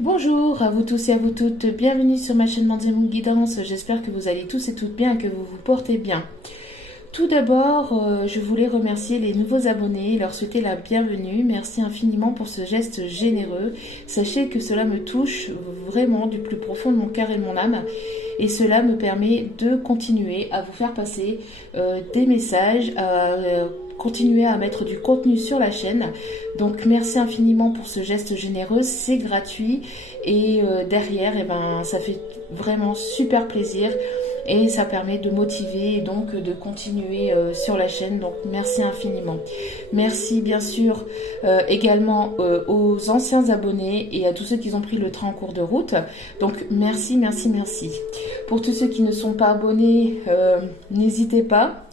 Bonjour à vous tous et à vous toutes, bienvenue sur ma chaîne Mandiamon Guidance, j'espère que vous allez tous et toutes bien et que vous vous portez bien. Tout d'abord, je voulais remercier les nouveaux abonnés et leur souhaiter la bienvenue. Merci infiniment pour ce geste généreux. Sachez que cela me touche vraiment du plus profond de mon cœur et de mon âme. Et cela me permet de continuer à vous faire passer des messages, à continuer à mettre du contenu sur la chaîne. Donc merci infiniment pour ce geste généreux, c'est gratuit. Et derrière, ça fait vraiment super plaisir. Et ça permet de motiver et donc de continuer sur la chaîne. Donc merci infiniment. Merci bien sûr également aux anciens abonnés et à tous ceux qui ont pris le train en cours de route. Donc merci. Pour tous ceux qui ne sont pas abonnés, n'hésitez pas.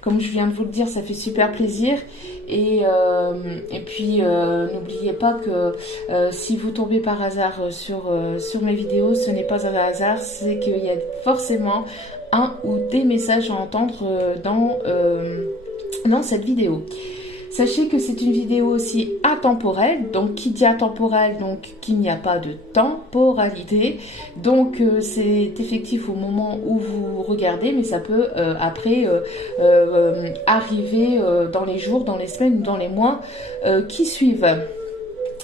Comme je viens de vous le dire, ça fait super plaisir. Et puis, n'oubliez pas que si vous tombez par hasard sur mes vidéos, ce n'est pas un hasard, c'est qu'il y a forcément un ou des messages à entendre dans cette vidéo. Sachez que c'est une vidéo aussi atemporelle, donc qui dit atemporelle, donc qu'il n'y a pas de temporalité. Donc c'est effectif au moment où vous regardez, mais ça peut après arriver dans les jours, dans les semaines ou dans les mois qui suivent.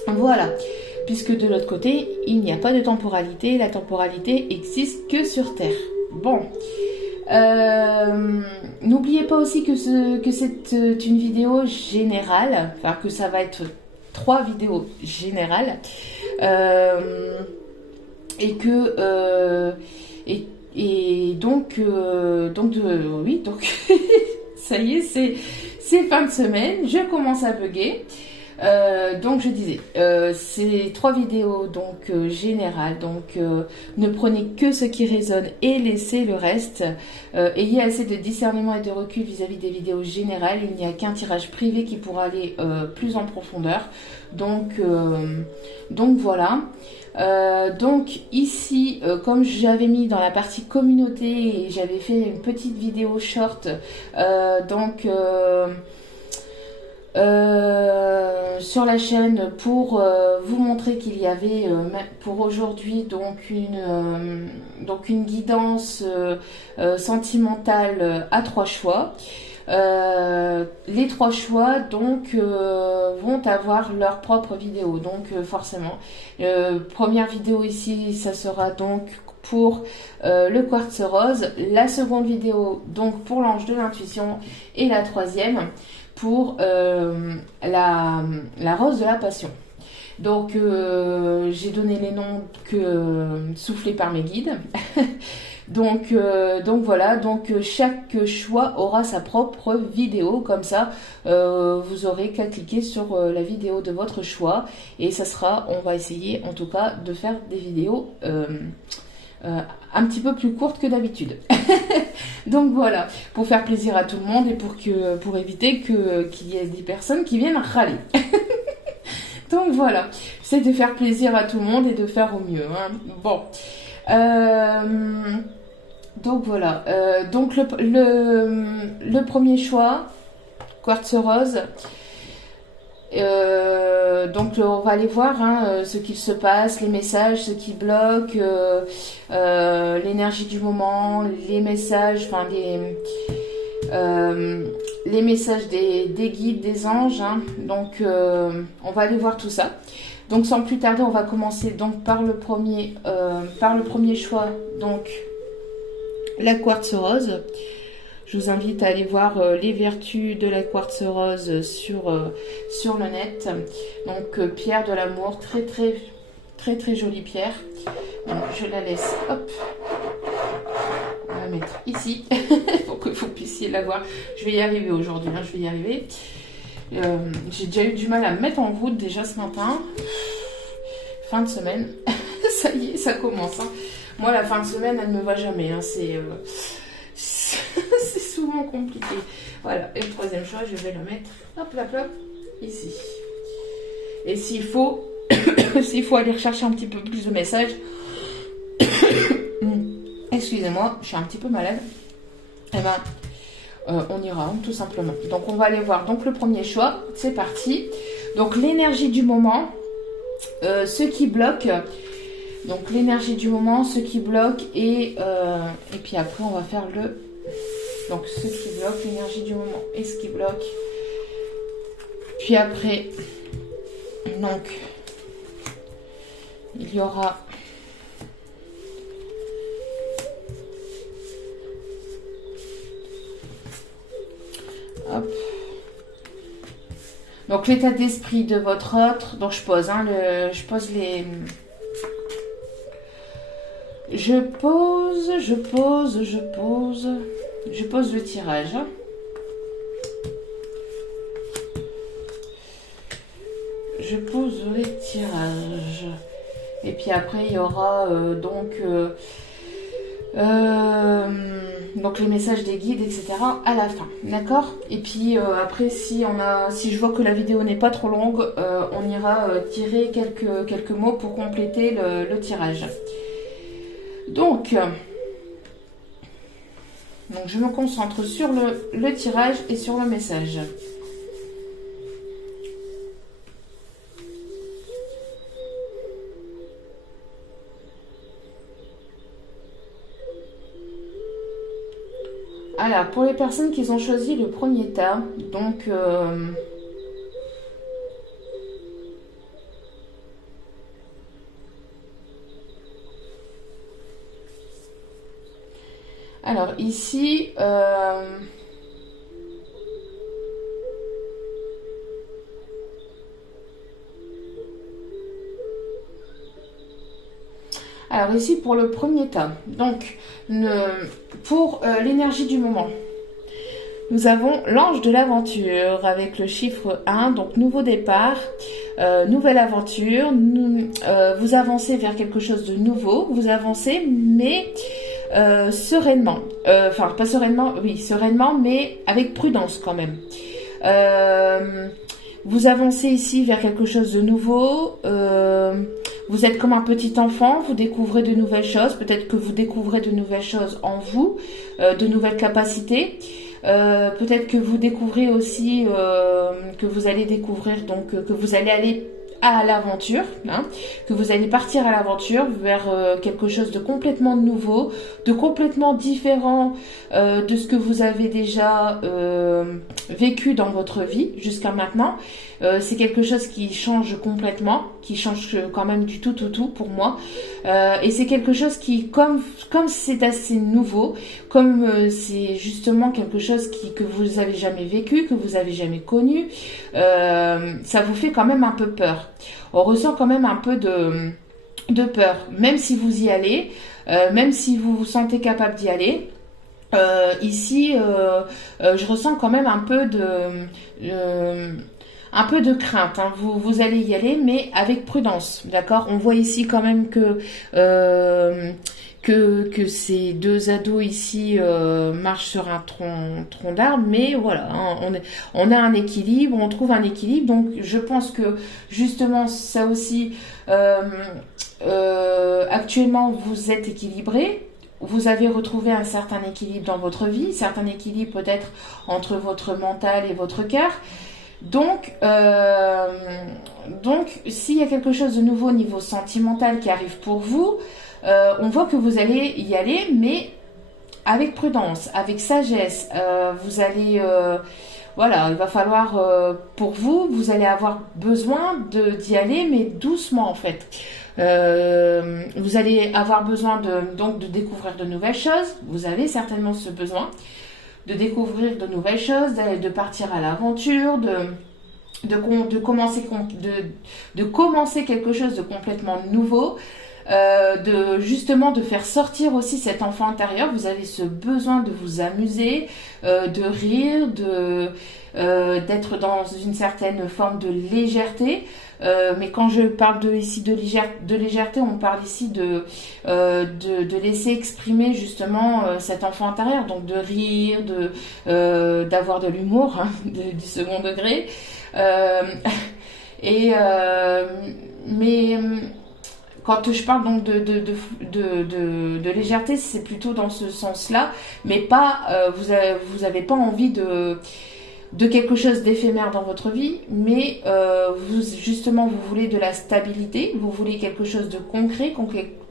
Voilà. Puisque de l'autre côté, il n'y a pas de temporalité, la temporalité existe que sur Terre. Bon. N'oubliez pas aussi que c'est une vidéo générale, enfin que ça va être 3 vidéos générales et que donc ça y est, c'est fin de semaine, je commence à bugger. Donc je disais, c'est 3 vidéos donc générales, donc ne prenez que ce qui résonne et laissez le reste. Ayez assez de discernement et de recul vis-à-vis des vidéos générales. Il n'y a qu'un tirage privé qui pourra aller plus en profondeur. Donc voilà. Donc ici, comme j'avais mis dans la partie communauté et j'avais fait une petite vidéo short, sur la chaîne pour vous montrer qu'il y avait pour aujourd'hui donc une guidance sentimentale à 3 choix. Les 3 choix donc vont avoir leur propre vidéo, donc forcément première vidéo ici, ça sera donc pour le quartz rose, la seconde vidéo donc pour l'ange de l'intuition et la troisième pour la rose de la passion. Donc j'ai donné les noms soufflés par mes guides. donc voilà, donc chaque choix aura sa propre vidéo, comme ça vous aurez qu'à cliquer sur la vidéo de votre choix et ça sera, on va essayer en tout cas de faire des vidéos un petit peu plus courte que d'habitude. Donc voilà, pour faire plaisir à tout le monde et pour éviter qu'il y ait des personnes qui viennent râler. Donc voilà, c'est de faire plaisir à tout le monde et de faire au mieux. Hein. Bon. Donc voilà. Donc le premier choix, quartz rose. Donc on va aller voir ce qu'il se passe, les messages, ce qui bloque, l'énergie du moment, les messages, les messages des guides, des anges. Donc on va aller voir tout ça. Donc sans plus tarder, on va commencer donc par le premier choix, donc la quartz rose. Je vous invite à aller voir les vertus de la quartz rose sur le net. Donc pierre de l'amour, très jolie pierre. Donc, je la laisse, hop, on va la mettre ici pour que vous puissiez la voir. Je vais y arriver aujourd'hui, je vais y arriver. J'ai déjà eu du mal à me mettre en route déjà ce matin. Fin de semaine, ça y est, ça commence. Moi, la fin de semaine, elle ne me va jamais. C'est souvent compliqué. Voilà, et le troisième choix, je vais le mettre, hop, ici. Et s'il faut aller rechercher un petit peu plus de messages, excusez-moi, je suis un petit peu malade, on ira, tout simplement. Donc, on va aller voir. Donc, le premier choix, c'est parti. Donc, l'énergie du moment, ce qui bloque, Donc l'énergie du moment, ce qui bloque et puis après on va faire le... Donc ce qui bloque, l'énergie du moment et ce qui bloque. Puis après, donc il y aura... Hop. Donc l'état d'esprit de votre autre. Donc je pose, hein, je pose les... Je pose le tirage. Je pose les tirages. Et puis après il y aura donc les messages des guides, etc. à la fin, d'accord. Et puis après si je vois que la vidéo n'est pas trop longue, on ira tirer quelques mots pour compléter le tirage. Donc je me concentre sur le tirage et sur le message. Alors, pour les personnes qui ont choisi le premier tas, donc... alors, ici... Alors ici pour le premier tas, donc pour l'énergie du moment, nous avons l'ange de l'aventure avec le chiffre 1, donc nouveau départ, nouvelle aventure, vous avancez vers quelque chose de nouveau, vous avancez mais sereinement, enfin pas sereinement, oui sereinement mais avec prudence quand même. Vous avancez ici vers quelque chose de nouveau, vous êtes comme un petit enfant, vous découvrez de nouvelles choses, peut-être que vous découvrez de nouvelles choses en vous, de nouvelles capacités, peut-être que vous découvrez aussi, que vous allez découvrir, donc que vous allez aller à l'aventure, hein, que vous allez partir à l'aventure vers quelque chose de complètement nouveau, de complètement différent de ce que vous avez déjà vécu dans votre vie jusqu'à maintenant. C'est quelque chose qui change complètement, qui change quand même du tout pour moi. Et c'est quelque chose qui, comme c'est assez nouveau, comme c'est justement quelque chose que vous avez jamais vécu, que vous avez jamais connu, ça vous fait quand même un peu peur. On ressent quand même un peu de peur, même si vous y allez, même si vous vous sentez capable d'y aller. Ici, je ressens quand même un peu de crainte, hein. Vous allez y aller, mais avec prudence, d'accord. On voit ici quand même que ces deux ados ici marchent sur un tronc d'arbre, mais voilà, hein, on a un équilibre, on trouve un équilibre. Donc je pense que justement ça aussi, actuellement vous êtes équilibré. Vous avez retrouvé un certain équilibre dans votre vie, certain équilibre peut-être entre votre mental et votre cœur. Donc s'il y a quelque chose de nouveau au niveau sentimental qui arrive pour vous, on voit que vous allez y aller, mais avec prudence, avec sagesse. Vous allez, voilà, il va falloir, pour vous, vous allez avoir besoin d'y aller, mais doucement en fait. Vous allez avoir besoin de découvrir de nouvelles choses. Vous avez certainement ce besoin de découvrir de nouvelles choses, de partir à l'aventure, de commencer quelque chose de complètement nouveau, de faire sortir aussi cet enfant intérieur. Vous avez ce besoin de vous amuser, de rire, d'être dans une certaine forme de légèreté. Mais quand je parle ici de légèreté, on parle ici de laisser exprimer justement cet enfant intérieur, donc de rire, d'avoir de l'humour, hein, du second degré. Mais quand je parle donc de légèreté, c'est plutôt dans ce sens-là, mais pas vous avez pas envie de quelque chose d'éphémère dans votre vie, mais justement vous voulez de la stabilité, vous voulez quelque chose de concret,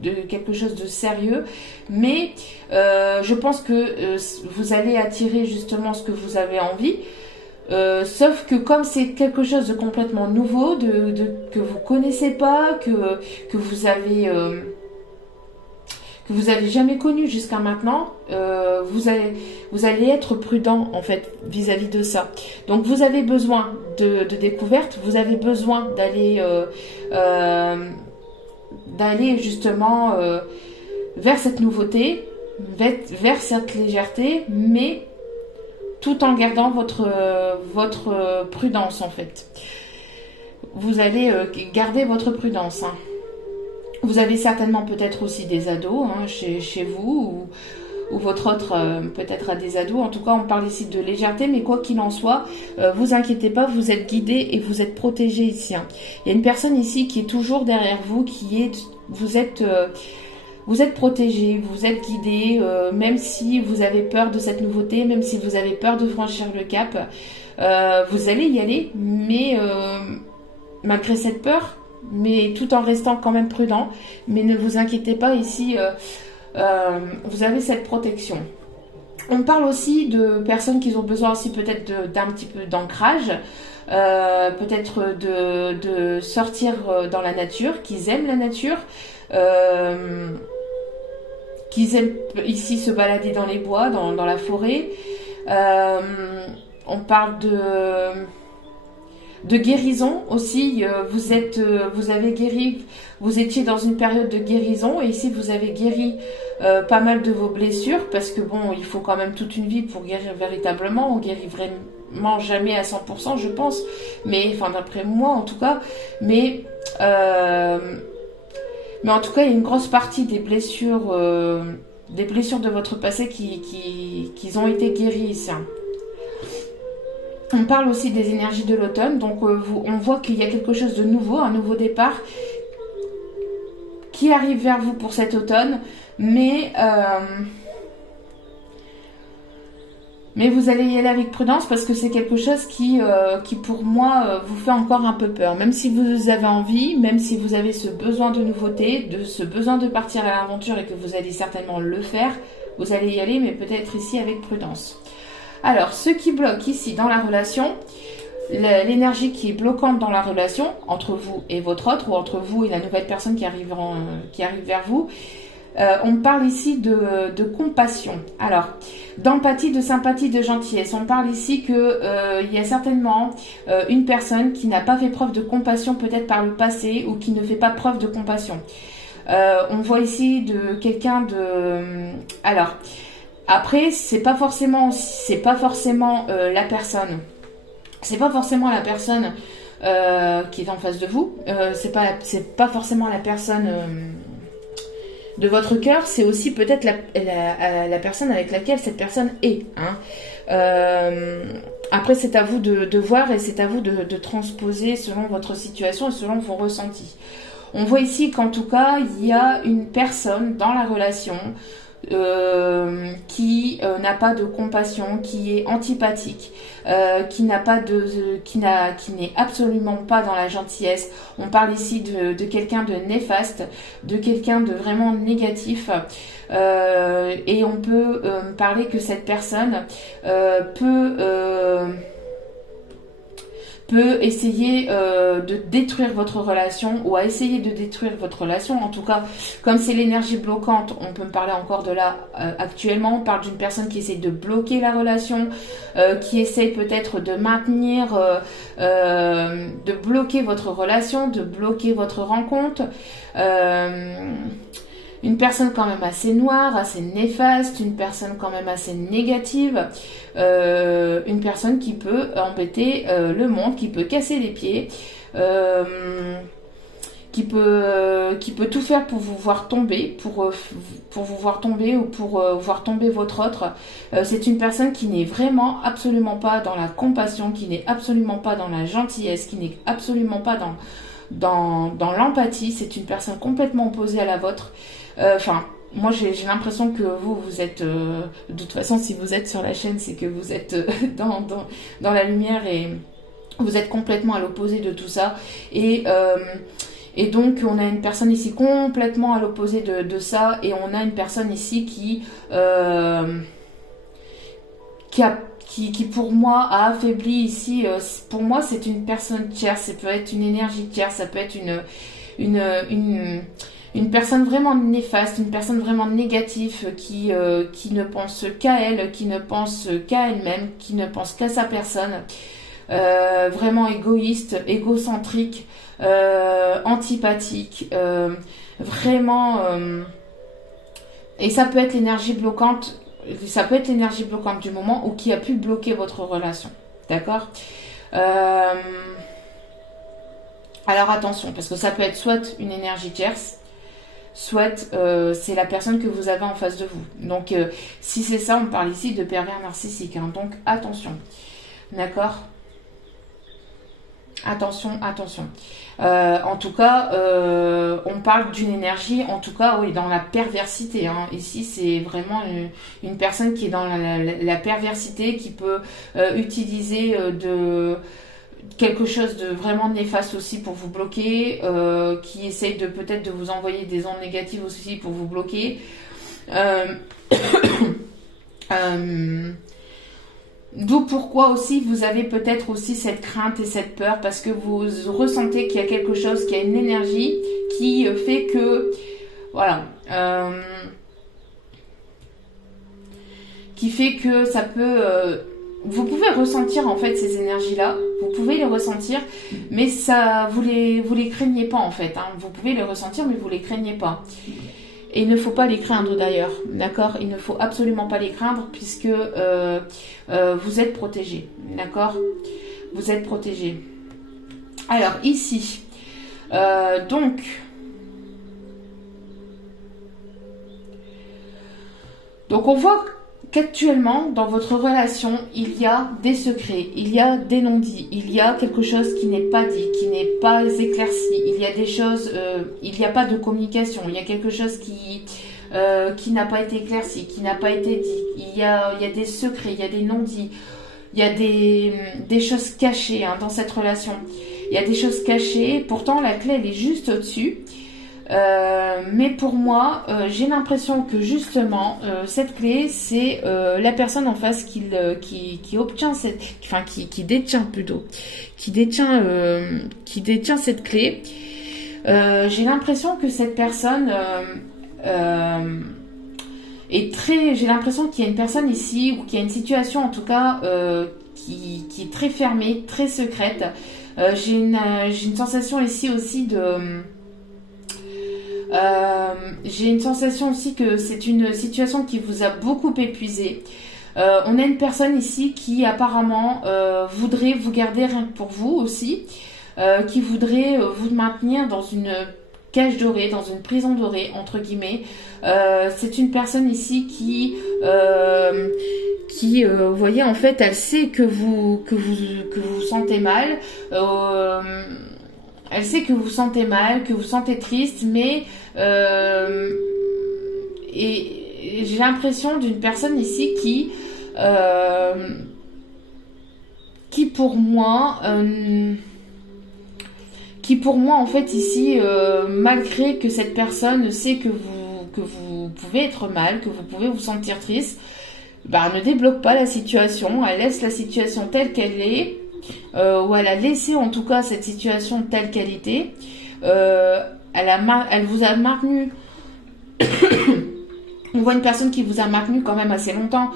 de quelque chose de sérieux, mais je pense que vous allez attirer justement ce que vous avez envie. Sauf que comme c'est quelque chose de complètement nouveau, que vous connaissez pas, que vous avez jamais connu jusqu'à maintenant, vous allez être prudent en fait vis-à-vis de ça. Donc vous avez besoin de découverte, vous avez besoin d'aller justement vers cette nouveauté, vers cette légèreté, mais tout en gardant votre prudence en fait. Vous allez garder votre prudence. Hein. Vous avez certainement peut-être aussi des ados chez vous ou votre autre peut-être a des ados. En tout cas, on parle ici de légèreté, mais quoi qu'il en soit, vous inquiétez pas, vous êtes guidé et vous êtes protégé ici. Hein. Il y a une personne ici qui est toujours derrière vous, vous êtes protégé, vous êtes guidé, même si vous avez peur de cette nouveauté, même si vous avez peur de franchir le cap, vous allez y aller, mais malgré cette peur, mais tout en restant quand même prudent. Mais ne vous inquiétez pas, ici, vous avez cette protection. On parle aussi de personnes qui ont besoin aussi peut-être d'un petit peu d'ancrage, peut-être de sortir dans la nature, qu'ils aiment la nature, qu'ils aiment ici se balader dans les bois, dans la forêt. On parle de guérison aussi. Vous avez guéri, vous étiez dans une période de guérison et ici vous avez guéri pas mal de vos blessures, parce que bon, il faut quand même toute une vie pour guérir véritablement. On guérit vraiment jamais à 100%, je pense, mais enfin d'après moi en tout cas, mais en tout cas il y a une grosse partie des blessures de votre passé qui ont été guéries ici. On parle aussi des énergies de l'automne, donc on voit qu'il y a quelque chose de nouveau, un nouveau départ qui arrive vers vous pour cet automne, mais vous allez y aller avec prudence, parce que c'est quelque chose qui pour moi vous fait encore un peu peur. Même si vous avez envie, même si vous avez ce besoin de nouveauté, ce besoin de partir à l'aventure et que vous allez certainement le faire, vous allez y aller, mais peut-être ici avec prudence. Alors, ce qui bloque ici dans la relation, l'énergie qui est bloquante dans la relation entre vous et votre autre, ou entre vous et la nouvelle personne qui arrive vers vous, on parle ici de compassion. Alors, d'empathie, de sympathie, de gentillesse. On parle ici qu'il y a certainement une personne qui n'a pas fait preuve de compassion peut-être par le passé, ou qui ne fait pas preuve de compassion. On voit ici de quelqu'un de... Alors... Après, c'est pas forcément la personne. C'est pas forcément la personne qui est en face de vous. C'est pas forcément la personne de votre cœur. C'est aussi peut-être la personne avec laquelle cette personne est. Après, c'est à vous de voir, et c'est à vous de transposer selon votre situation et selon vos ressentis. On voit ici qu'en tout cas, il y a une personne dans la relation qui n'a pas de compassion, qui est antipathique, qui n'est absolument pas dans la gentillesse. On parle ici de quelqu'un de néfaste, de quelqu'un de vraiment négatif, et on peut parler que cette personne peut essayer de détruire votre relation, ou à essayer de détruire votre relation. En tout cas, comme c'est l'énergie bloquante, on peut me parler encore de là actuellement. On parle d'une personne qui essaie de bloquer la relation, qui essaie peut-être de maintenir, de bloquer votre relation, de bloquer votre rencontre. Une personne quand même assez noire, assez néfaste, une personne quand même assez négative, une personne qui peut embêter le monde, qui peut casser les pieds, qui peut tout faire pour vous voir tomber, pour vous voir tomber, ou pour voir tomber votre autre. C'est une personne qui n'est vraiment absolument pas dans la compassion, qui n'est absolument pas dans la gentillesse, qui n'est absolument pas dans l'empathie. C'est une personne complètement opposée à la vôtre. moi j'ai l'impression que vous êtes, de toute façon si vous êtes sur la chaîne, c'est que vous êtes dans la lumière et vous êtes complètement à l'opposé de tout ça. Et donc on a une personne ici complètement à l'opposé de ça, et on a une personne ici qui pour moi a affaibli ici. Pour moi c'est une personne tierce, ça peut être une énergie tierce, ça peut être une personne vraiment néfaste, une personne vraiment négative qui ne pense qu'à elle, qui ne pense qu'à elle-même, qui ne pense qu'à sa personne, vraiment égoïste, égocentrique, antipathique, vraiment. Et ça peut être l'énergie bloquante. Ça peut être l'énergie bloquante du moment ou qui a pu bloquer votre relation. D'accord. Alors attention, parce que ça peut être soit une énergie tierce, soit c'est la personne que vous avez en face de vous. Donc si c'est ça, on parle ici de pervers narcissique. Hein, donc attention. D'accord. Attention, attention. En tout cas, on parle d'une énergie, en tout cas, oui, dans la perversité. Hein. Ici, c'est vraiment une personne qui est dans la perversité, qui peut utiliser de quelque chose de vraiment néfaste aussi pour vous bloquer, qui essaye de peut-être de vous envoyer des ondes négatives aussi pour vous bloquer. D'où pourquoi aussi vous avez peut-être aussi cette crainte et cette peur, parce que vous ressentez qu'il y a quelque chose, qu'il y a une énergie qui fait que, voilà, qui fait que ça peut, vous pouvez ressentir en fait ces énergies-là, vous pouvez les ressentir, mais ça, vous les craignez pas en fait, hein. Vous pouvez les ressentir, mais vous les craignez pas. Et il ne faut pas les craindre d'ailleurs, d'accord? Il ne faut absolument pas les craindre puisque vous êtes protégé, d'accord? Vous êtes protégé. Alors ici, donc on voit qu'actuellement dans votre relation il y a des secrets, il y a des non-dits, il y a quelque chose qui n'est pas dit, qui n'est pas éclairci, il y a des choses, il n'y a pas de communication, il y a quelque chose qui n'a pas été éclairci, qui n'a pas été dit, il y a des secrets, il y a des non-dits, il y a des choses cachées, hein, dans cette relation, il y a des choses cachées, pourtant la clé elle est juste au-dessus. Mais pour moi, j'ai l'impression que justement cette clé, c'est la personne en face qui obtient qui détient cette clé. J'ai l'impression que cette personne j'ai l'impression qu'il y a une personne ici ou qu'il y a une situation en tout cas qui est très fermée, très secrète. J'ai une sensation ici aussi j'ai une sensation aussi que c'est une situation qui vous a beaucoup épuisé. On a une personne ici qui apparemment voudrait vous garder rien que pour vous aussi, qui voudrait vous maintenir dans une cage dorée, dans une prison dorée entre guillemets. C'est une personne ici qui vous voyez, en fait, elle sait que vous sentez mal. Elle sait que vous sentez mal, que vous sentez triste, mais et j'ai l'impression d'une personne ici qui pour moi en fait ici, malgré que cette personne sait que vous pouvez être mal, que vous pouvez vous sentir triste, bah, elle ne débloque pas la situation, elle laisse la situation telle qu'elle est. Ou elle a laissé en tout cas cette situation telle qu'elle était. Elle vous a maintenu. On voit une personne qui vous a maintenu quand même assez longtemps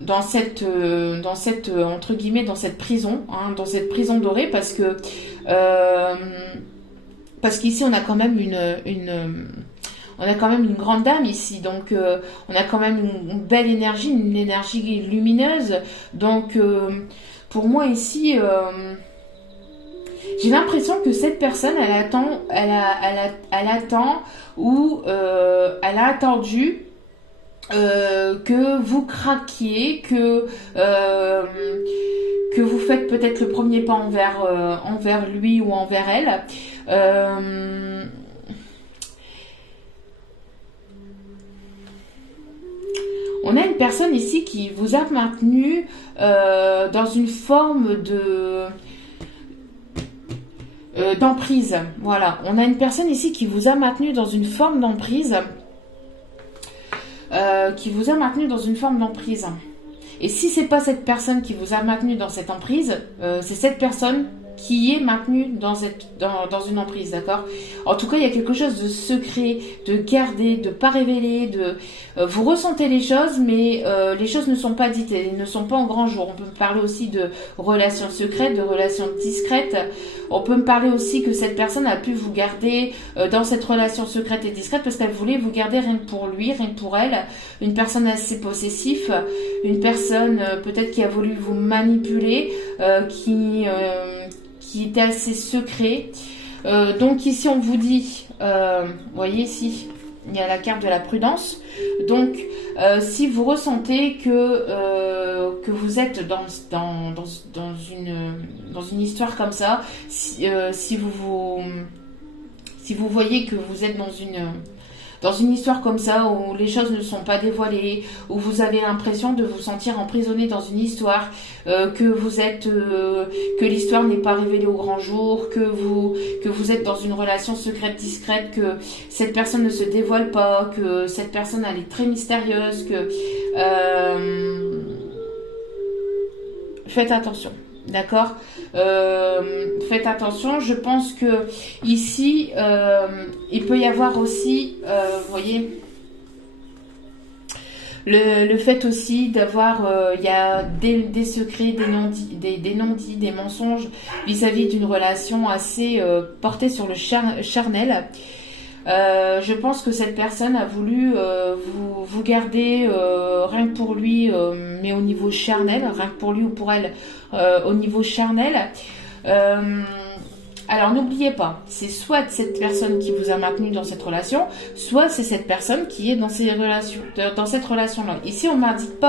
dans cette entre guillemets dans cette prison, hein, dans cette prison dorée, parce qu'ici on a quand même on a quand même une grande dame ici, donc on a quand même une belle énergie, une énergie lumineuse. Donc pour moi ici, j'ai l'impression que cette personne, elle attend ou elle a attendu que vous craquiez, que vous faites peut-être le premier pas envers lui ou envers elle. On a une personne ici qui vous a maintenu dans une forme d'emprise. Voilà, on a une personne ici qui vous a maintenu dans une forme d'emprise. Et si c'est pas cette personne qui vous a maintenu dans cette emprise, c'est cette personne qui est maintenue dans une emprise, d'accord? En tout cas, il y a quelque chose de secret, de gardé, de pas révélé, vous ressentez les choses, mais les choses ne sont pas dites, elles ne sont pas en grand jour. On peut parler aussi de relations secrètes, de relations discrètes. On peut me parler aussi que cette personne a pu vous garder dans cette relation secrète et discrète parce qu'elle voulait vous garder rien que pour lui, rien que pour elle. Une personne assez possessive, une personne peut-être qui a voulu vous manipuler, qui était assez secret. Donc ici on vous dit, vous voyez ici, il y a la carte de la prudence. Donc si vous ressentez que vous êtes dans une histoire comme ça, si vous voyez que vous êtes dans une histoire comme ça où les choses ne sont pas dévoilées, où vous avez l'impression de vous sentir emprisonné dans une histoire, que l'histoire n'est pas révélée au grand jour, que vous êtes dans une relation secrète discrète, que cette personne ne se dévoile pas, que cette personne elle est très mystérieuse, faites attention. D'accord, faites attention. Je pense que ici, il peut y avoir aussi, vous voyez, le fait aussi d'avoir, il y a des secrets, des non-dits, des mensonges vis-à-vis d'une relation assez portée sur le charnel. Je pense que cette personne a voulu vous garder rien que pour lui, mais au niveau charnel, rien que pour lui ou pour elle, au niveau charnel. Alors n'oubliez pas, c'est soit cette personne qui vous a maintenu dans cette relation, soit c'est cette personne qui est dans cette relation-là. Ici, on m'indique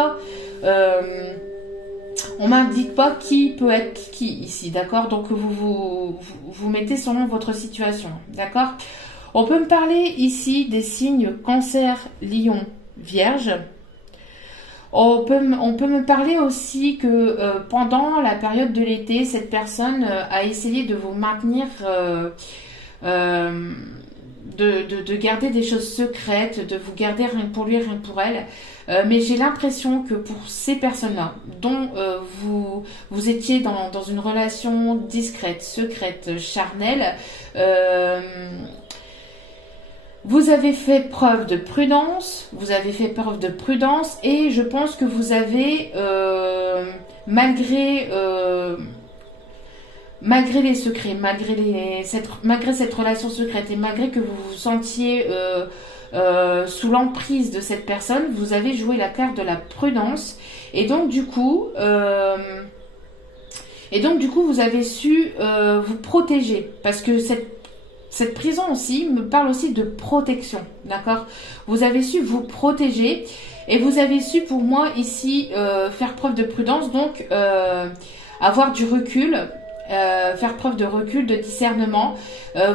pas qui peut être qui ici, d'accord? Donc vous mettez selon votre situation, d'accord? On peut me parler ici des signes Cancer, Lion, Vierge. On peut me parler aussi que pendant la période de l'été, cette personne a essayé de vous maintenir, de garder des choses secrètes, de vous garder rien que pour lui, rien que pour elle. Mais j'ai l'impression que pour ces personnes-là, dont vous étiez dans une relation discrète, secrète, charnelle, vous avez fait preuve de prudence, et je pense que vous avez, malgré les secrets, malgré cette relation secrète et malgré que vous vous sentiez sous l'emprise de cette personne, vous avez joué la carte de la prudence et donc du coup vous avez su vous protéger parce que cette prison aussi me parle aussi de protection, d'accord? Vous avez su vous protéger et vous avez su pour moi ici faire preuve de prudence, donc avoir du recul, faire preuve de recul, de discernement.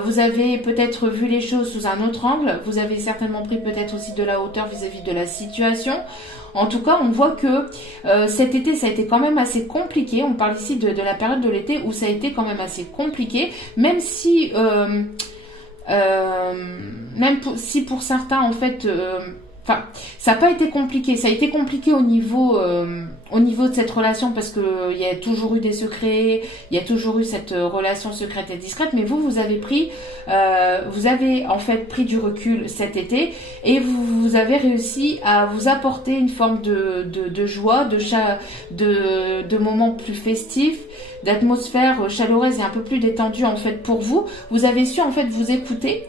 Vous avez peut-être vu les choses sous un autre angle, vous avez certainement pris peut-être aussi de la hauteur vis-à-vis de la situation. En tout cas, on voit que cet été, ça a été quand même assez compliqué. On parle ici de la période de l'été où ça a été quand même assez compliqué, même si si pour certains, en fait, ça n'a pas été compliqué. Ça a été compliqué au niveau de cette relation parce que il y a toujours eu des secrets, il y a toujours eu cette relation secrète et discrète. Mais vous avez en fait pris du recul cet été et vous avez réussi à vous apporter une forme de joie, de moments plus festifs, d'atmosphère chaleureuse et un peu plus détendue en fait pour vous. Vous avez su en fait vous écouter.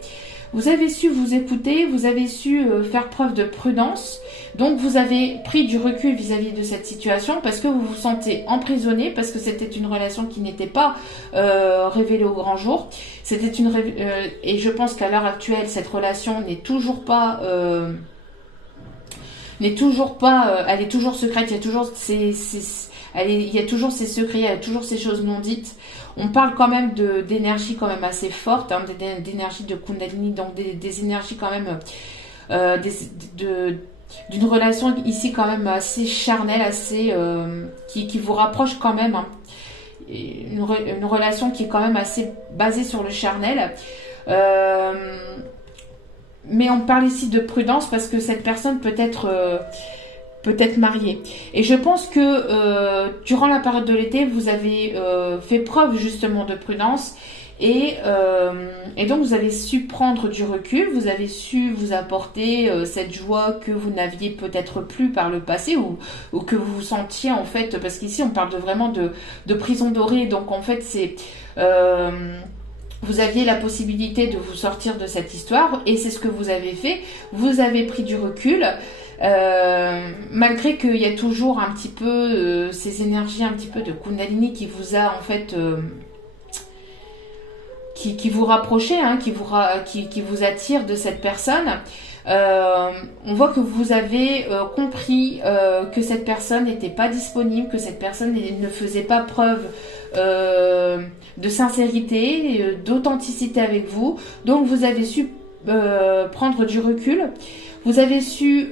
Vous avez su vous écouter, vous avez su faire preuve de prudence. Donc vous avez pris du recul vis-à-vis de cette situation parce que vous vous sentez emprisonné, parce que c'était une relation qui n'était pas révélée au grand jour. Et je pense qu'à l'heure actuelle, cette relation n'est toujours pas... elle est toujours secrète, il y a toujours il y a toujours ces secrets, il y a toujours ces choses non dites. On parle quand même d'énergie quand même assez forte, hein, d'énergie de Kundalini, donc des énergies quand même d'une relation ici quand même assez charnelle, assez qui vous rapproche quand même. Hein. Une relation qui est quand même assez basée sur le charnel. Mais on parle ici de prudence parce que cette personne peut être mariée. Et je pense que durant la période de l'été, vous avez fait preuve justement de prudence. Et donc vous avez su prendre du recul, vous avez su vous apporter cette joie que vous n'aviez peut-être plus par le passé ou que vous vous sentiez en fait, parce qu'ici on parle vraiment de prison dorée, donc en fait c'est... vous aviez la possibilité de vous sortir de cette histoire et c'est ce que vous avez fait, vous avez pris du recul. Malgré qu'il y a toujours un petit peu ces énergies un petit peu de Kundalini qui vous a en fait... qui vous rapprochez, hein, qui vous attire de cette personne. On voit que vous avez compris que cette personne n'était pas disponible, que cette personne ne faisait pas preuve de sincérité, d'authenticité avec vous. Donc vous avez su prendre du recul. Vous avez su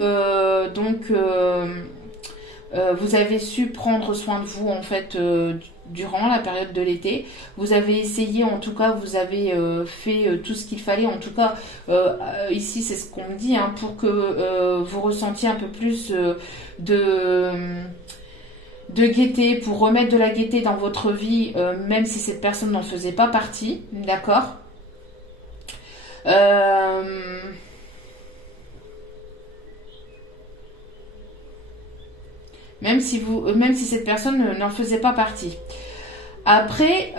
vous avez su prendre soin de vous en fait durant la période de l'été. Vous avez essayé, en tout cas, vous avez fait tout ce qu'il fallait. En tout cas, ici, c'est ce qu'on me dit, hein, pour que vous ressentiez un peu plus de gaieté, pour remettre de la gaieté dans votre vie, même si cette personne n'en faisait pas partie. D'accord ? Même si cette personne n'en faisait pas partie. Après,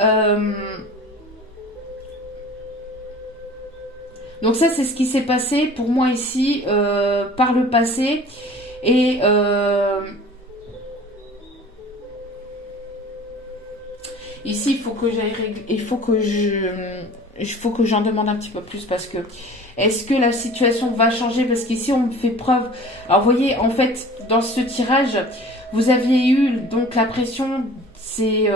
donc ça c'est ce qui s'est passé pour moi ici par le passé et ici il faut que j'aille régler, il faut que j'en demande un petit peu plus parce que est-ce que la situation va changer parce qu'ici on me fait preuve. Alors vous voyez en fait dans ce tirage vous aviez eu donc la pression, c'est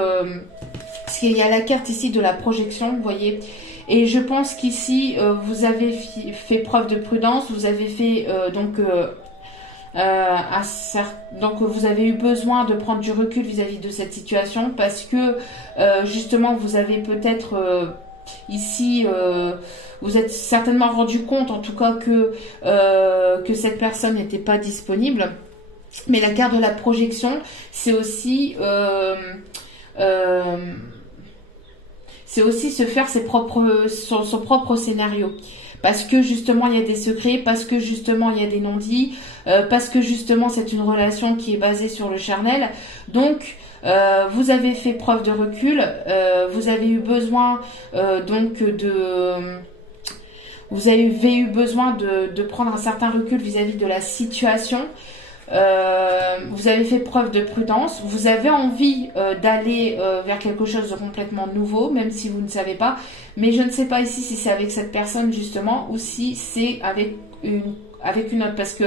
parce qu'il y a la carte ici de la projection, vous voyez. Et je pense qu'ici vous avez fait preuve de prudence, vous avez fait donc vous avez eu besoin de prendre du recul vis-à-vis de cette situation parce que justement vous avez peut-être ici vous êtes certainement rendu compte en tout cas que cette personne n'était pas disponible. Mais la carte de la projection, c'est aussi se faire son propre scénario. Parce que justement il y a des secrets, parce que justement il y a des non-dits, parce que justement c'est une relation qui est basée sur le charnel. Donc vous avez fait preuve de recul, vous avez eu besoin vous avez eu besoin de prendre un certain recul vis-à-vis de la situation. Vous avez fait preuve de prudence, vous avez envie d'aller vers quelque chose de complètement nouveau, même si vous ne savez pas, mais je ne sais pas ici si c'est avec cette personne justement ou si c'est avec une autre, parce que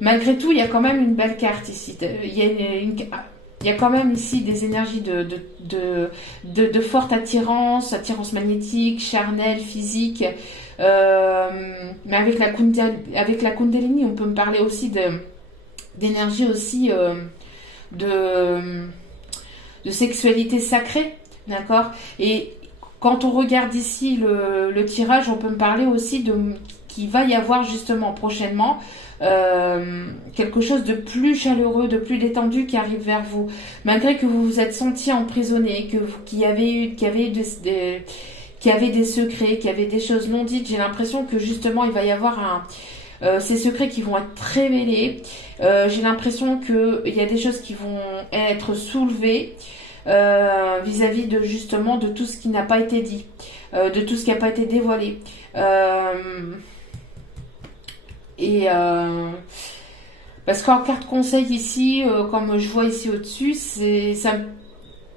malgré tout il y a quand même une belle carte ici, il y a quand même ici des énergies de forte attirance magnétique, charnelle, physique, mais avec la Kundalini on peut me parler aussi d'énergie aussi de sexualité sacrée, d'accord. Et quand on regarde ici le tirage, on peut me parler aussi qu'il va y avoir justement prochainement quelque chose de plus chaleureux, de plus détendu qui arrive vers vous, malgré que vous vous êtes senti emprisonné, qu'il y avait des secrets, qu'il y avait des choses non dites. J'ai l'impression que justement il va y avoir ces secrets qui vont être révélés. J'ai l'impression qu'il y a des choses qui vont être soulevées vis-à-vis de justement de tout ce qui n'a pas été dit, de tout ce qui n'a pas été dévoilé. Parce qu'en carte conseil ici, comme je vois ici au-dessus,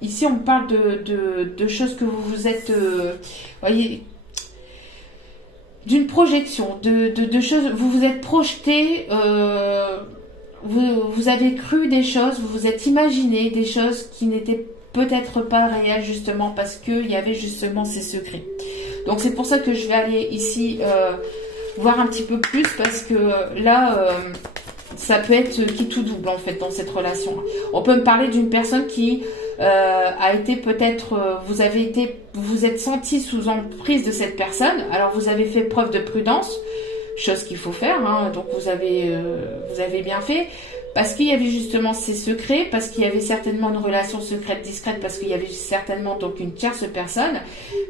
ici on me parle de choses que vous vous êtes, voyez, d'une projection, de choses, vous vous êtes projeté, vous avez cru des choses, vous vous êtes imaginé des choses qui n'étaient peut-être pas réelles justement parce qu'il y avait justement ces secrets. Donc c'est pour ça que je vais aller ici voir un petit peu plus parce que là, ça peut être qui tout double en fait dans cette relation. On peut me parler d'une personne qui a été peut-être, vous êtes senti sous emprise de cette personne. Alors vous avez fait preuve de prudence, chose qu'il faut faire. Hein, donc vous avez bien fait. Parce qu'il y avait justement ces secrets, parce qu'il y avait certainement une relation secrète discrète, parce qu'il y avait certainement donc une tierce personne.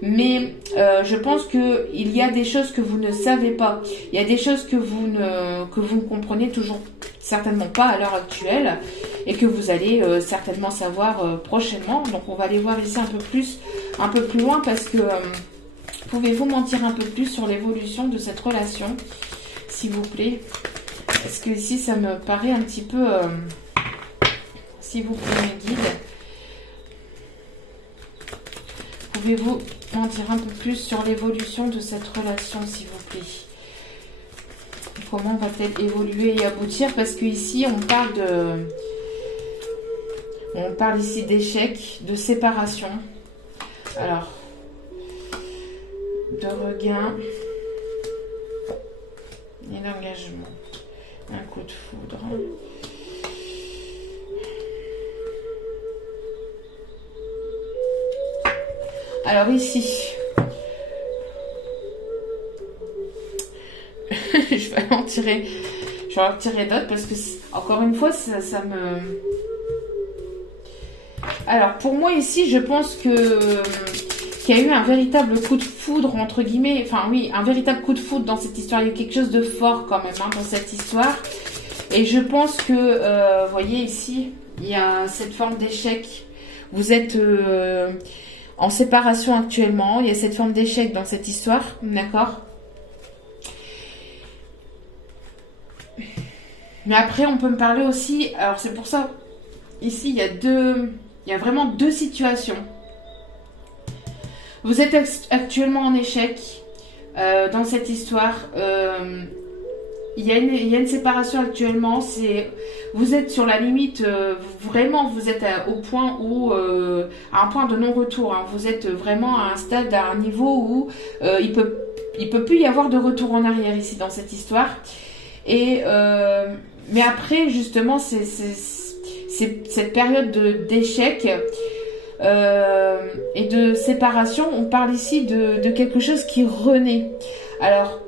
Mais je pense que il y a des choses que vous ne savez pas. Il y a des choses que vous ne comprenez toujours certainement pas à l'heure actuelle et que vous allez certainement savoir prochainement. Donc on va aller voir ici un peu plus loin parce que pouvez-vous m'en dire un peu plus sur l'évolution de cette relation, s'il vous plaît? Parce que ici, ça me paraît un petit peu... s'il vous plaît, mes guides. Pouvez-vous m'en dire un peu plus sur l'évolution de cette relation, s'il vous plaît? Comment va-t-elle évoluer et aboutir? Parce qu'ici, on parle ici d'échec, de séparation. Alors, de regain et d'engagement. Un coup de foudre. Alors ici, je vais en tirer d'autres parce que encore une fois, ça me... Alors pour moi ici, je pense qu'il y a eu un véritable coup de foudre, entre guillemets, enfin oui, un véritable coup de foudre dans cette histoire. Il y a eu quelque chose de fort quand même dans cette histoire. Et je pense que, vous voyez ici, il y a cette forme d'échec. Vous êtes en séparation actuellement. Il y a cette forme d'échec dans cette histoire, d'accord? Mais après, on peut me parler aussi... Alors c'est pour ça, ici, il y a vraiment deux situations. Vous êtes actuellement en échec dans cette histoire. Il y a une séparation actuellement. Vous êtes sur la limite. Vraiment, vous êtes au point où, à un point de non-retour. Hein. Vous êtes vraiment à un stade, à un niveau où il peut plus y avoir de retour en arrière ici dans cette histoire. Et mais après, justement, c'est cette période d'échec. Et de séparation, on parle ici de quelque chose qui renaît. Alors,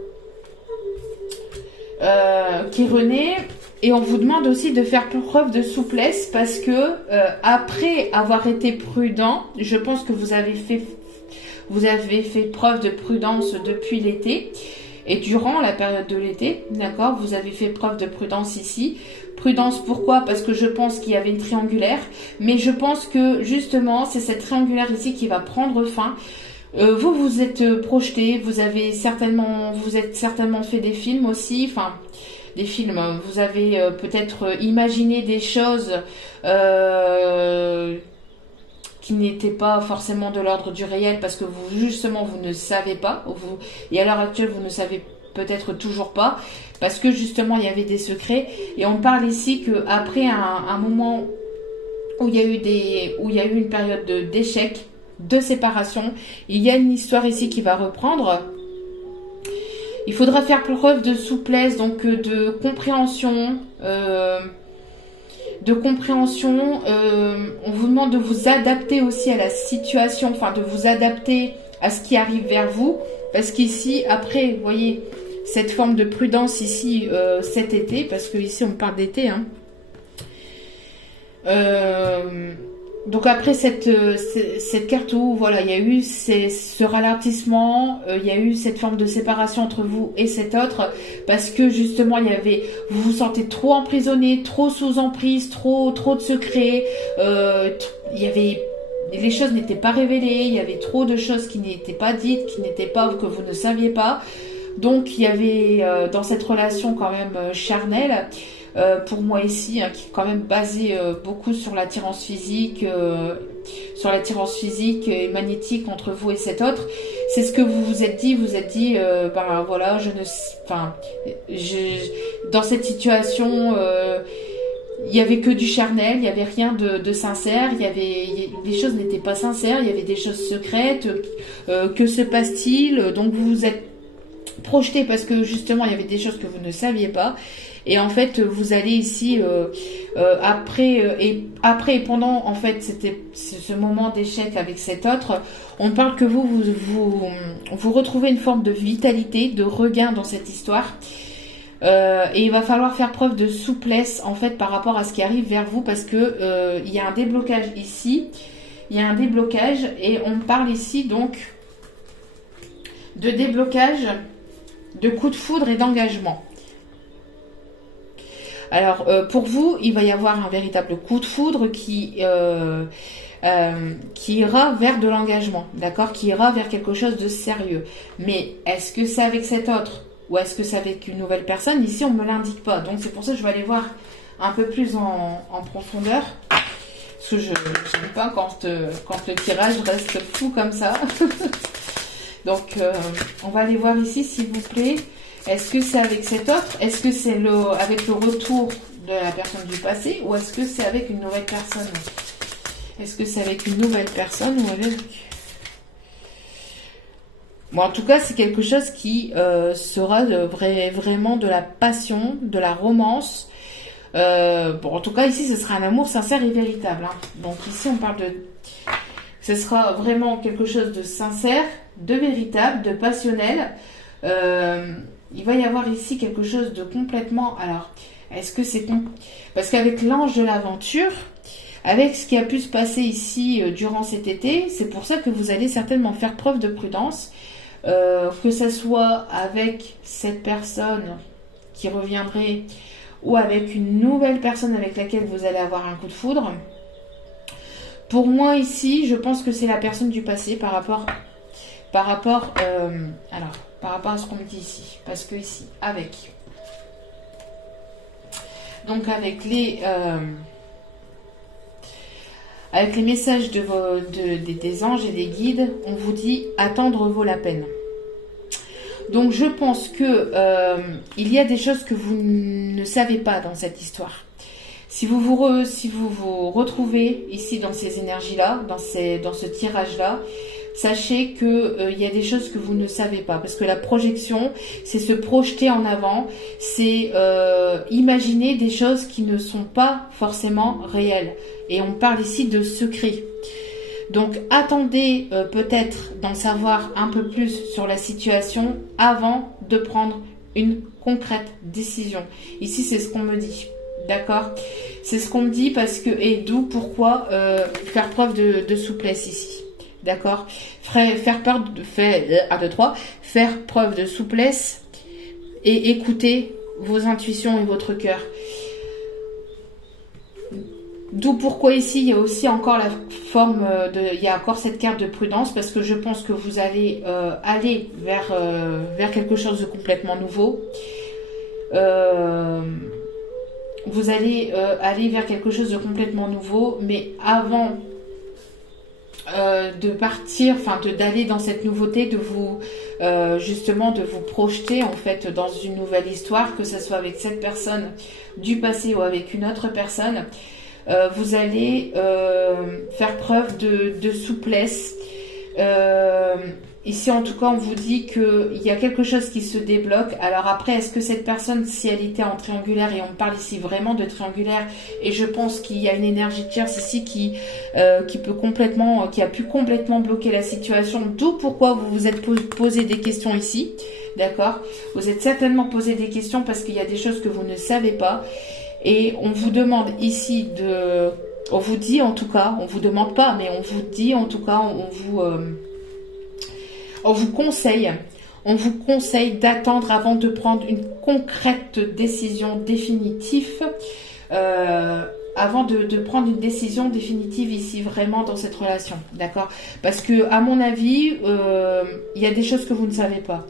qui renaît, et on vous demande aussi de faire preuve de souplesse parce que après avoir été prudent, je pense que vous avez fait preuve de prudence depuis l'été et durant la période de l'été, d'accord, vous avez fait preuve de prudence ici. Prudence, pourquoi? Parce que je pense qu'il y avait une triangulaire, mais je pense que justement, c'est cette triangulaire ici qui va prendre fin. Vous êtes projeté, vous êtes certainement fait des films aussi, enfin, des films, vous avez peut-être imaginé des choses qui n'étaient pas forcément de l'ordre du réel, parce que vous ne savez pas, et à l'heure actuelle, vous ne savez peut-être toujours pas, parce que justement il y avait des secrets. Et on parle ici qu'après un moment où il y a eu une période d'échec, de séparation, il y a une histoire ici qui va reprendre. Il faudra faire preuve de souplesse, donc de compréhension. On vous demande de vous adapter aussi à la situation, enfin de vous adapter à ce qui arrive vers vous. Parce qu'ici, après, vous voyez, cette forme de prudence ici, cet été, parce que ici on parle d'été, hein. Donc après cette carte où, voilà, il y a eu ce ralentissement, il y a eu cette forme de séparation entre vous et cet autre, parce que justement vous vous sentez trop emprisonné, trop sous emprise, trop de secrets, les choses n'étaient pas révélées, il y avait trop de choses qui n'étaient pas dites, que vous ne saviez pas. Donc il y avait dans cette relation quand même charnelle, pour moi ici, hein, qui est quand même basée beaucoup sur l'attirance physique, et magnétique entre vous et cet autre. C'est ce que vous vous êtes dit. Ben voilà, dans cette situation. Il y avait que du charnel, il y avait rien de sincère, les choses n'étaient pas sincères, il y avait des choses secrètes. Que se passe-t-il? Donc vous êtes projeter parce que justement il y avait des choses que vous ne saviez pas. Et en fait, vous allez ici après et pendant en fait c'était ce moment d'échec avec cet autre. On parle que vous retrouvez une forme de vitalité, de regain dans cette histoire. Et il va falloir faire preuve de souplesse en fait par rapport à ce qui arrive vers vous parce que il y a un déblocage ici. Il y a un déblocage et on parle ici donc de déblocage, de coup de foudre et d'engagement. Alors, pour vous, il va y avoir un véritable coup de foudre qui ira vers de l'engagement, d'accord? Qui ira vers quelque chose de sérieux. Mais est-ce que c'est avec cet autre ou est-ce que c'est avec une nouvelle personne? Ici, on ne me l'indique pas. Donc, c'est pour ça que je vais aller voir un peu plus en profondeur. Parce que je n'aime pas quand le tirage reste fou comme ça. Donc, on va aller voir ici, s'il vous plaît. Est-ce que c'est avec cet autre? Est-ce que c'est avec le retour de la personne du passé? Ou est-ce que c'est avec une nouvelle personne? Est-ce que c'est avec une nouvelle personne ou avec... Bon, en tout cas, c'est quelque chose qui sera vraiment de la passion, de la romance. Bon, en tout cas, ici, ce sera un amour sincère et véritable. Hein. Donc ici, on parle de... Ce sera vraiment quelque chose de sincère, de véritable, de passionnel. Il va y avoir ici quelque chose de complètement... Alors, est-ce que c'est... Parce qu'avec l'ange de l'aventure, avec ce qui a pu se passer ici durant cet été, c'est pour ça que vous allez certainement faire preuve de prudence, que ce soit avec cette personne qui reviendrait ou avec une nouvelle personne avec laquelle vous allez avoir un coup de foudre. Pour moi ici, je pense que c'est la personne du passé par rapport à ce qu'on me dit ici. Parce que ici, avec les messages des anges et des guides, on vous dit attendre vaut la peine. Donc je pense que il y a des choses que vous ne savez pas dans cette histoire. Si vous vous retrouvez ici dans ces énergies-là, dans ce tirage-là, sachez que il y a des choses que vous ne savez pas. Parce que la projection, c'est se projeter en avant, c'est imaginer des choses qui ne sont pas forcément réelles. Et on parle ici de secrets. Donc attendez peut-être d'en savoir un peu plus sur la situation avant de prendre une concrète décision. Ici, c'est ce qu'on me dit. D'accord? C'est ce qu'on me dit parce que, et d'où pourquoi faire preuve de souplesse ici. D'accord? Faire preuve de souplesse et écouter vos intuitions et votre cœur. D'où pourquoi ici, il y a aussi encore la forme il y a encore cette carte de prudence parce que je pense que vous allez aller vers quelque chose de complètement nouveau. Vous allez aller vers quelque chose de complètement nouveau, mais avant de partir, d'aller dans cette nouveauté, de vous projeter en fait dans une nouvelle histoire, que ce soit avec cette personne du passé ou avec une autre personne. Vous allez faire preuve de souplesse. Ici, en tout cas, on vous dit qu'il y a quelque chose qui se débloque. Alors après, est-ce que cette personne, si elle était en triangulaire, et on parle ici vraiment de triangulaire, et je pense qu'il y a une énergie tierce ici qui a pu complètement bloquer la situation, d'où pourquoi vous vous êtes posé des questions ici, d'accord? Vous êtes certainement posé des questions parce qu'il y a des choses que vous ne savez pas. Et on vous demande ici on vous dit en tout cas, on vous demande pas, mais on vous dit en tout cas, on vous conseille d'attendre avant de prendre une concrète décision définitive, avant de prendre une décision définitive ici vraiment dans cette relation, d'accord? Parce que à mon avis, il y a des choses que vous ne savez pas.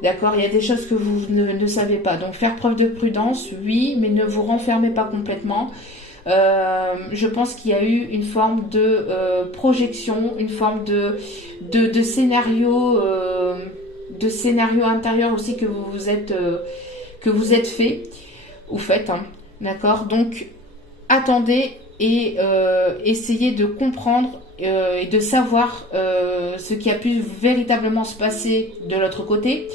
D'accord, il y a des choses que vous ne savez pas. Donc faire preuve de prudence, oui, mais ne vous renfermez pas complètement. Je pense qu'il y a eu une forme de projection, une forme de scénario intérieur aussi que vous êtes fait ou faites. Hein, d'accord. Donc attendez et essayez de comprendre et de savoir ce qui a pu véritablement se passer de l'autre côté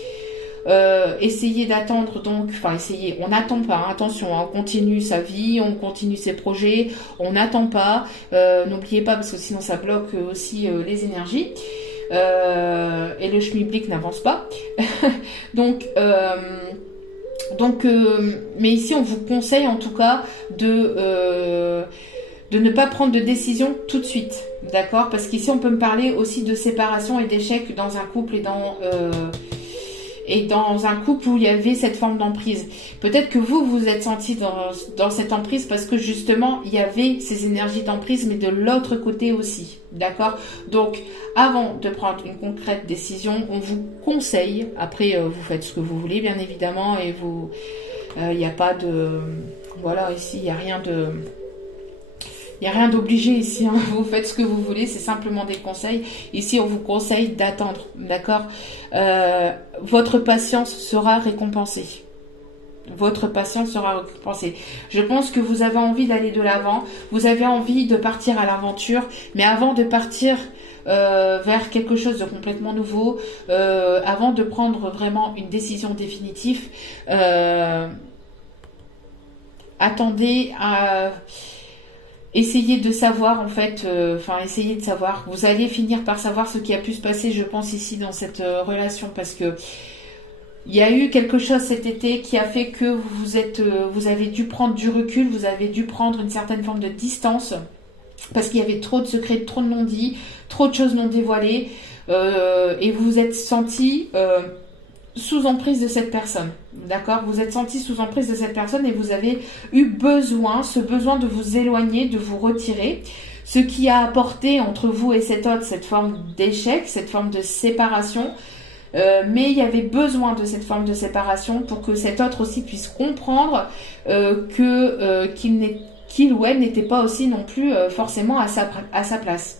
Essayez d'attendre donc, enfin essayez, on n'attend pas, hein, attention, hein, on continue sa vie, on continue ses projets, on n'attend pas, n'oubliez pas parce que sinon ça bloque aussi les énergies. Et le schmilblick n'avance pas. donc, mais ici on vous conseille en tout cas de ne pas prendre de décision tout de suite, d'accord? Parce qu'ici on peut me parler aussi de séparation et d'échec dans un couple et dans un couple où il y avait cette forme d'emprise. Peut-être que vous vous êtes senti dans cette emprise parce que justement il y avait ces énergies d'emprise, mais de l'autre côté aussi, d'accord? Donc avant de prendre une concrète décision, on vous conseille, après vous faites ce que vous voulez bien évidemment, et vous, il n'y a pas de, voilà, ici il n'y a rien de... Il n'y a rien d'obligé ici, hein. Vous faites ce que vous voulez, c'est simplement des conseils. Ici, on vous conseille d'attendre, d'accord? Votre patience sera récompensée. Votre patience sera récompensée. Je pense que vous avez envie d'aller de l'avant, vous avez envie de partir à l'aventure, mais avant de partir vers quelque chose de complètement nouveau, avant de prendre vraiment une décision définitive, attendez à... Essayez de savoir en fait, essayez de savoir. Vous allez finir par savoir ce qui a pu se passer, je pense, ici dans cette relation, parce que il y a eu quelque chose cet été qui a fait que vous avez dû prendre du recul, vous avez dû prendre une certaine forme de distance, parce qu'il y avait trop de secrets, trop de non-dits, trop de choses non dévoilées, et vous vous êtes senti sous emprise de cette personne, d'accord? Vous êtes senti sous emprise de cette personne et vous avez eu ce besoin de vous éloigner, de vous retirer, ce qui a apporté entre vous et cet autre cette forme d'échec, cette forme de séparation, mais il y avait besoin de cette forme de séparation pour que cet autre aussi puisse comprendre qu'il ou elle n'était pas aussi non plus forcément à sa place,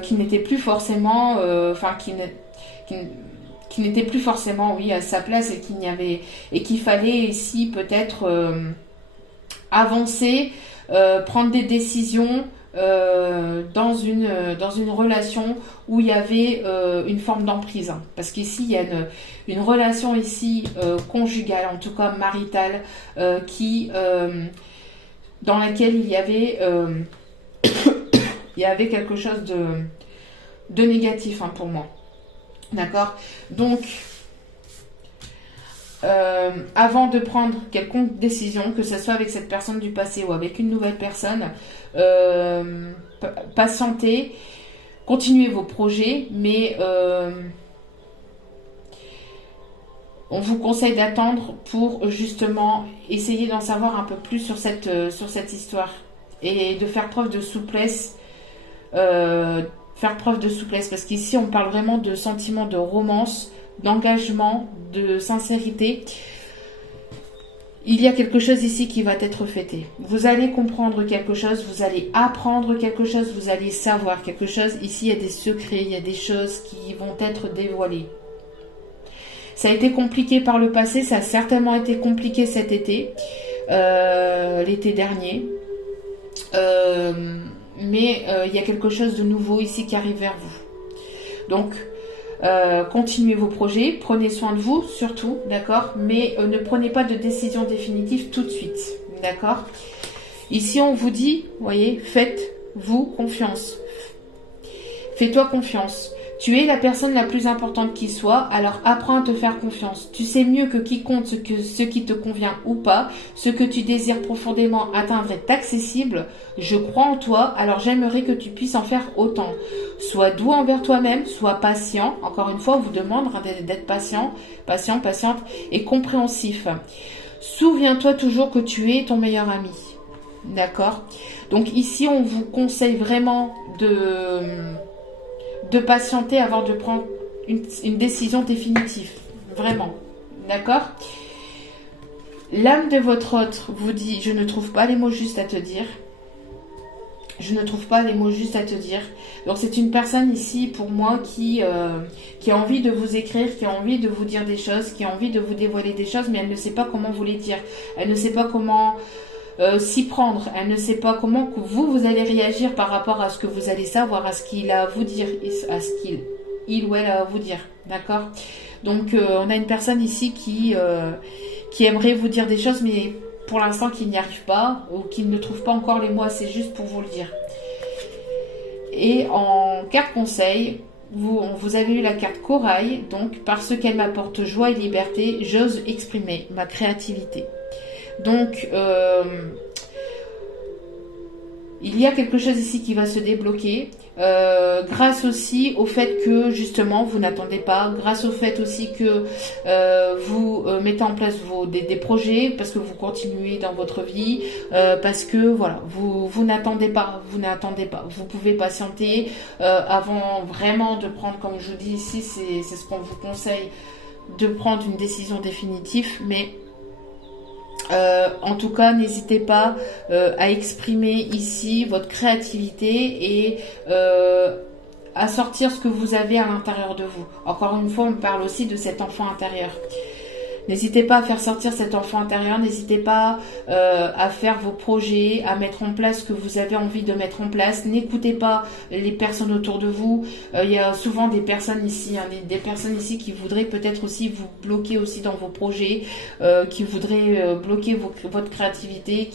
qu'il n'était plus forcément, qui n'était plus forcément, oui, à sa place, et qu'il fallait ici peut-être avancer, prendre des décisions dans une relation où il y avait une forme d'emprise. Parce qu'ici, il y a une relation ici conjugale, en tout cas maritale, dans laquelle il y avait quelque chose de négatif, hein, pour moi. D'accord? Donc, avant de prendre quelconque décision, que ce soit avec cette personne du passé ou avec une nouvelle personne, patientez, continuez vos projets, mais on vous conseille d'attendre pour justement essayer d'en savoir un peu plus sur cette histoire et de faire preuve de souplesse. Parce qu'ici on parle vraiment de sentiments de romance, d'engagement, de sincérité. Il y a quelque chose ici qui va être fêté. Vous allez comprendre quelque chose, vous allez apprendre quelque chose, vous allez savoir quelque chose. Ici il y a des secrets, il y a des choses qui vont être dévoilées. Ça a été compliqué par le passé, ça a certainement été compliqué cet été, l'été dernier. Mais il y a quelque chose de nouveau ici qui arrive vers vous. Donc, continuez vos projets, prenez soin de vous surtout, d'accord? Mais ne prenez pas de décision définitive tout de suite, d'accord? Ici, on vous dit, voyez, faites-vous confiance. Fais-toi confiance. Tu es la personne la plus importante qui soit, alors apprends à te faire confiance. Tu sais mieux que quiconque ce qui te convient ou pas, ce que tu désires profondément atteindre est accessible. Je crois en toi, alors j'aimerais que tu puisses en faire autant. Sois doux envers toi-même, sois patient. Encore une fois, on vous demande d'être patiente et compréhensif. Souviens-toi toujours que tu es ton meilleur ami. D'accord? Donc ici, on vous conseille vraiment de patienter avant de prendre une décision définitive. Vraiment. D'accord? L'âme de votre hôte vous dit, je ne trouve pas les mots justes à te dire. Je ne trouve pas les mots justes à te dire. Donc c'est une personne ici pour moi qui a envie de vous écrire, qui a envie de vous dire des choses, qui a envie de vous dévoiler des choses, mais elle ne sait pas comment vous les dire. Elle ne sait pas comment s'y prendre. Elle ne sait pas comment vous allez réagir par rapport à ce que vous allez savoir, à ce qu'il a à vous dire, à ce qu'il ou elle a à vous dire. D'accord? Donc on a une personne ici qui aimerait vous dire des choses, mais pour l'instant qui n'y arrive pas ou qui ne trouve pas encore les mots, c'est juste pour vous le dire. Et en carte conseil, vous avez eu la carte corail, donc parce qu'elle m'apporte joie et liberté, j'ose exprimer ma créativité. Donc il y a quelque chose ici qui va se débloquer, grâce aussi au fait que justement vous n'attendez pas, grâce au fait aussi que vous mettez en place des projets, parce que vous continuez dans votre vie, parce que voilà, vous n'attendez pas, vous pouvez patienter avant vraiment de prendre, comme je vous dis ici, c'est ce qu'on vous conseille, de prendre une décision définitive, mais en tout cas, n'hésitez pas à exprimer ici votre créativité et à sortir ce que vous avez à l'intérieur de vous. Encore une fois, on parle aussi de cet enfant intérieur. N'hésitez pas à faire sortir cet enfant intérieur, n'hésitez pas à faire vos projets, à mettre en place ce que vous avez envie de mettre en place. N'écoutez pas les personnes autour de vous. Il y a souvent des personnes ici, des personnes ici qui voudraient peut-être aussi vous bloquer aussi dans vos projets, qui voudraient bloquer votre créativité,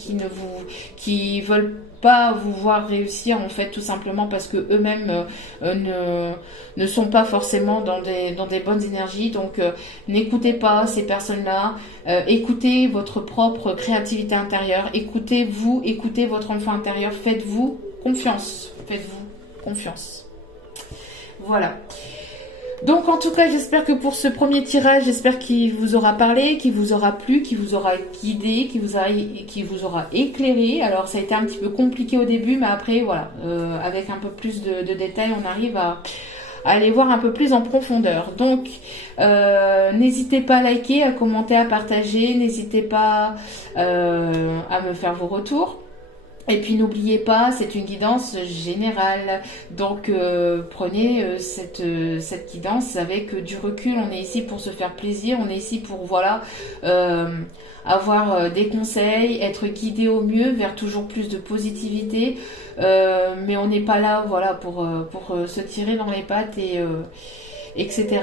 qui veulent pas vous voir réussir en fait, tout simplement parce que eux-mêmes ne sont pas forcément dans des bonnes énergies. Donc n'écoutez pas ces personnes-là, écoutez votre propre créativité intérieure, écoutez votre enfant intérieur, faites-vous confiance, voilà. Donc en tout cas, j'espère que pour ce premier tirage, j'espère qu'il vous aura parlé, qu'il vous aura plu, qu'il vous aura guidé, qu'il vous aura éclairé. Alors ça a été un petit peu compliqué au début, mais après voilà, avec un peu plus de détails, on arrive à aller voir un peu plus en profondeur. Donc n'hésitez pas à liker, à commenter, à partager, n'hésitez pas à me faire vos retours. Et puis n'oubliez pas, c'est une guidance générale, donc prenez cette guidance avec du recul. On est ici pour se faire plaisir, on est ici pour voilà avoir des conseils, être guidé au mieux vers toujours plus de positivité, mais on n'est pas là voilà pour se tirer dans les pattes et etc.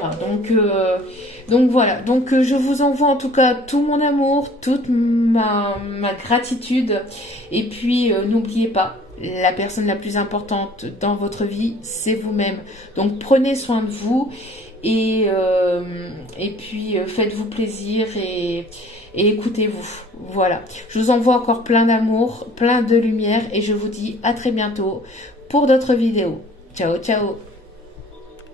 Donc voilà, donc je vous envoie en tout cas tout mon amour, toute ma gratitude, et puis n'oubliez pas, la personne la plus importante dans votre vie, c'est vous-même. Donc prenez soin de vous et puis faites-vous plaisir et écoutez-vous. Voilà, je vous envoie encore plein d'amour, plein de lumière, et je vous dis à très bientôt pour d'autres vidéos. Ciao, ciao.